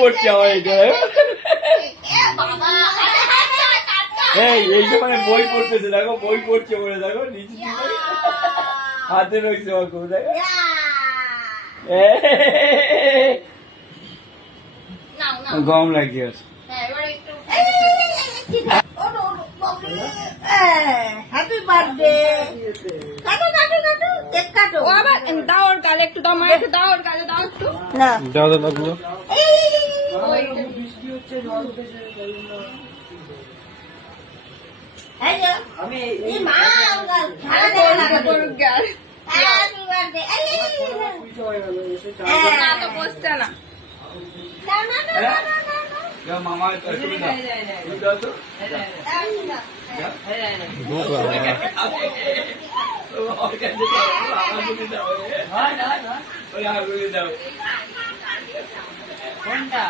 পড়ছে আমার এই সময় বই পড়তেছে, দেখো বই পড়ছে বলে, দেখো নিচে হাতে রয়েছে দেখো গরম লাগছে। Happy birthday. কাটো কাটো কাটো, কেক কাটো। ও আবার দাও ওর গালে একটু দাও, মা একটু দাও ওর গালে দাও একটু। না দাও দাও লাগলো। বৃষ্টি হচ্ছে, ঝড় উঠেছে। এই যে এই মা আঙ্গাল খাড়া দেওয়া লাগবে গরুর গাল। Happy birthday. এই না তো বসছে না। না না না না না যাও মামা তুমি দাও, তুমি দাও তো। কোনটা